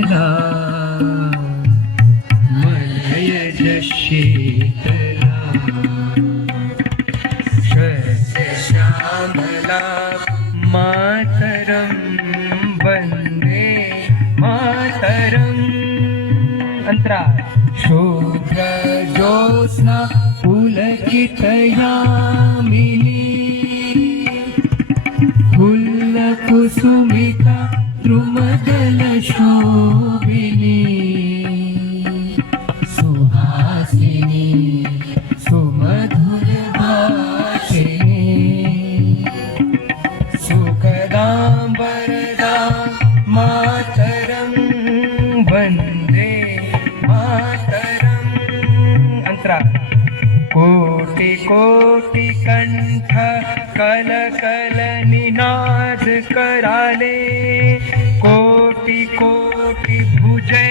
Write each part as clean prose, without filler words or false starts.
शीतला मलयज शीतला श्यामला मातरं वन्दे मातरम् अंतरा शुभ्रज्योत्स्ना पुलकितयामिनी फुल्लकुसुमिता द्रुमदलशोभिनी सुहासिनी सुमधुरभाषिणी सुखदां वरदां मातरं वन्दे मातरम् अंतरा कोटि कोटि कंठ कल कल निनाद कराले कोटि कोटि भुजे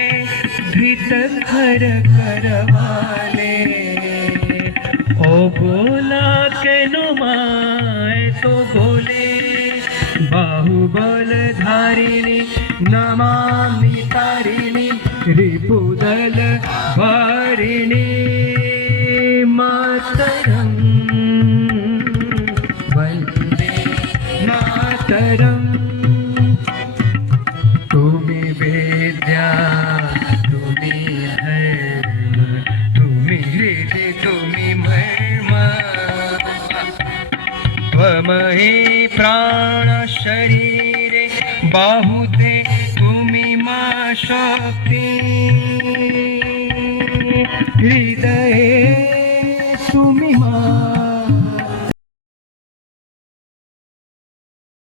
धृत कर करवाले ओ बोला के नुमाए तो बोले बाहुबल धारिणी नमामि तारिणी रिपुदल वारिणी मातरं वन्दे मातरं तुमि वेद्या तुमि धर्म तुमि हृदय तुमि मर्म त्वमहि प्राण शरीरे बाहुते तुमि मा शक्ति हृदये